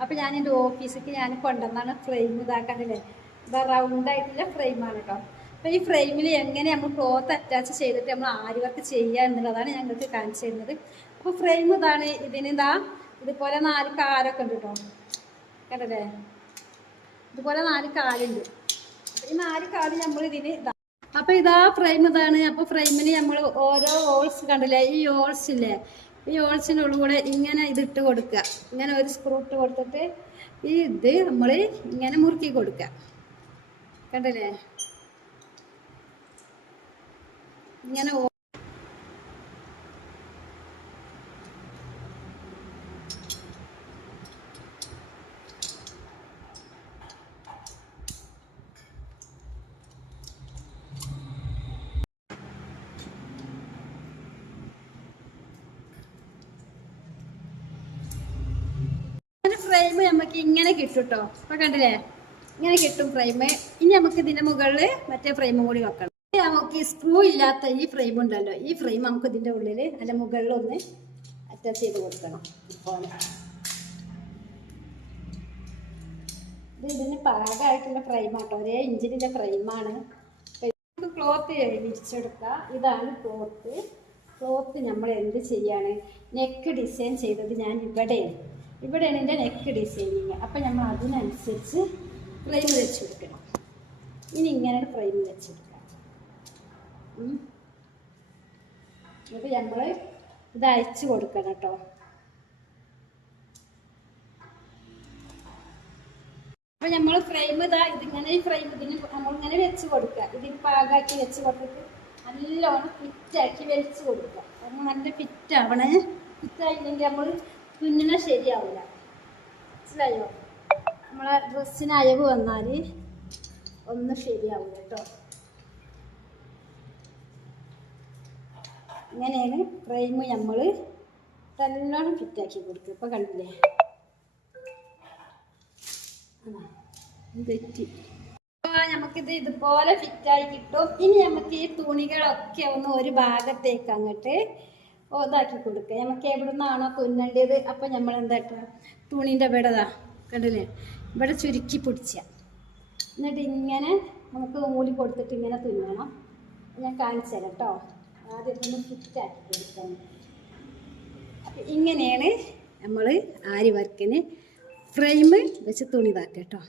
അപ്പോൾ ഞാൻ എൻ്റെ ഓഫീസിലേക്ക് ഞാൻ കൊണ്ടുവന്നാണ് ഫ്രെയിം ഇതാക്കാനില്ലേ. ഇതാ റൗണ്ടായിട്ടുള്ള ഫ്രെയിമാണ് കേട്ടോ. അപ്പോൾ ഈ ഫ്രെയിമിൽ എങ്ങനെ നമ്മൾ ക്ലോത്ത് അറ്റാച്ച് ചെയ്തിട്ട് നമ്മൾ ആരി വർക്ക് ചെയ്യുക എന്നുള്ളതാണ് ഞങ്ങൾക്ക് കാണിച്ചു തരുന്നത്. അപ്പോൾ ഫ്രെയിം ഇതാണ്. ഇതിനിതാ ഇതുപോലെ 4 കാലൊക്കെ ഉണ്ട് കേട്ടോ. കണ്ടല്ലേ, ഇതുപോലെ 4 കാലുണ്ട്. ഈ 4 കാല് നമ്മൾ ഇതിന് ഇതാ. അപ്പോൾ ഇതാ ഫ്രെയിം ഇതാണ്. അപ്പോൾ ഫ്രെയിമിന് നമ്മൾ ഓരോ ഹോൾസ് കണ്ടില്ലേ, ഈ ഹോൾസ് ഇല്ലേ, ഈ ഹോൾസിൻ്റെ ഉള്ളിലൂടെ ഇങ്ങനെ ഇതിട്ട് കൊടുക്കുക. ഇങ്ങനെ ഒരു സ്ക്രൂ ഇട്ട് കൊടുത്തിട്ട് ഈ ഇത് നമ്മൾ ഇങ്ങനെ മുറുക്കി കൊടുക്കുക. കണ്ടില്ലേ, ഇങ്ങനെ ഫ്രെയിം നമുക്ക് ഇങ്ങനെ കിട്ടും കേട്ടോ. അപ്പോൾ കണ്ടില്ലേ, ഇങ്ങനെ കിട്ടും ഫ്രെയിം. ഇനി നമുക്ക് ഇതിൻ്റെ മുകളിൽ മറ്റേ ഫ്രെയിമും കൂടി വെക്കണം. നമുക്ക് സ്ക്രൂ ഇല്ലാത്ത ഈ ഫ്രെയിം ഉണ്ടല്ലോ, ഈ ഫ്രെയിം നമുക്ക് ഇതിൻ്റെ ഉള്ളിൽ അതിൻ്റെ മുകളിലൊന്ന് അറ്റാച്ച് ചെയ്ത് കൊടുക്കണം. ഇതുപോലെ ഇതിന് പാകമായിട്ടുള്ള ഫ്രെയിമാട്ടോ, 1 ഇഞ്ചിൻ്റെ ഫ്രെയിമാണ്. അപ്പോൾ ക്ലോത്ത് വിരിച്ചെടുക്കുക. ഇതാണ് ക്ലോത്ത്. ക്ലോത്ത് നമ്മൾ എന്ത് ചെയ്യാണ്, നെക്ക് ഡിസൈൻ ചെയ്തത് ഞാൻ ഇവിടെയാണ് എൻ്റെ നെക്ക് ഡിസൈനിങ്. അപ്പം നമ്മൾ അതിനനുസരിച്ച് ഫ്രെയിം വെച്ച് കൊടുക്കണം. ഇനി ഇങ്ങനെ ഫ്രെയിം വെച്ചെടുക്കാം. എന്നിട്ട് നമ്മൾ ഇത് അയച്ച് കൊടുക്കണം കേട്ടോ. അപ്പം നമ്മൾ ഫ്രെയിം ഇതിങ്ങനെ ഈ ഫ്രെയിം ഇതിന് നമ്മളിങ്ങനെ വെച്ച് കൊടുക്കുക. ഇതിന് പാകമാക്കി വെച്ച് കൊടുത്തിട്ട് നല്ലോണം ഫിറ്റാക്കി വലിച്ച് കൊടുക്കുക. കാരണം നല്ല ഫിറ്റാവണേ. ഫിറ്റായില്ലെങ്കിൽ നമ്മൾ തുന്നണ ശരിയാവില്ല. മനസ്സിലായോ? നമ്മളെ ഡ്രസ്സിന് അയവ് വന്നാൽ ഒന്നും ശരിയാവില്ല കേട്ടോ. ഇങ്ങനെയാണ് ഫ്രെയിം നമ്മൾ നല്ലോണം ഫിറ്റാക്കി കൊടുക്കുക. ഇപ്പം കണ്ടില്ലേ, തെറ്റി. അപ്പോൾ നമുക്കിത് ഇതുപോലെ ഫിറ്റായി കിട്ടും. ഇനി നമുക്ക് ഈ തുണികളൊക്കെ ഒന്ന് ഒരു ഭാഗത്തേക്ക് അങ്ങോട്ട് ഇതാക്കി കൊടുക്കുക. നമുക്ക് എവിടെ നിന്നാണോ തുന്നേണ്ടത് അപ്പം നമ്മൾ എന്താക്കുക, തുണീൻ്റെ ഇവിടെ കണ്ടില്ലേ, ഇവിടെ ചുരുക്കി പിടിച്ച എന്നിട്ട് ഇങ്ങനെ നമുക്ക് നൂല് കൊടുത്തിട്ട് ഇങ്ങനെ തുന്നണം. ഞാൻ കാണിച്ചു തരാം കേട്ടോ. ആദ്യം ഒന്ന് ഫിറ്റാക്കി കൊടുക്കാം. അപ്പം ഇങ്ങനെയാണ് നമ്മൾ ആരി വർക്കിന് ഫ്രെയിം വെച്ച് തുണി ഇതാക്കുക കേട്ടോ.